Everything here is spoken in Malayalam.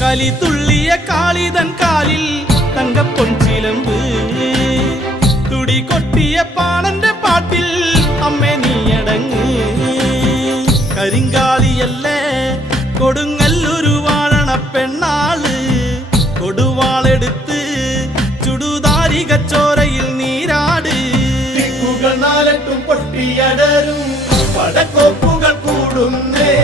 കലി തുള്ളിയ കാളിതൻ കാലിൽ തങ്കപ്പൊൻചിലമ്പ് തുടി കൊട്ടിയ പാണന്റെ പാട്ടിൽ അമ്മേ നീയടങ്ങ് കരിങ്കാലിയല്ലേ കൊടുങ്ങല്ലൊരു വാഴണ പെണ്ണാള് കൊടുവാളെടുത്ത് ചുടുതാരികച്ചോരയിൽ നീരാട് നാലട്ടും പൊട്ടിയടരും പടക്കോപ്പുകൾ കൂടുന്നേ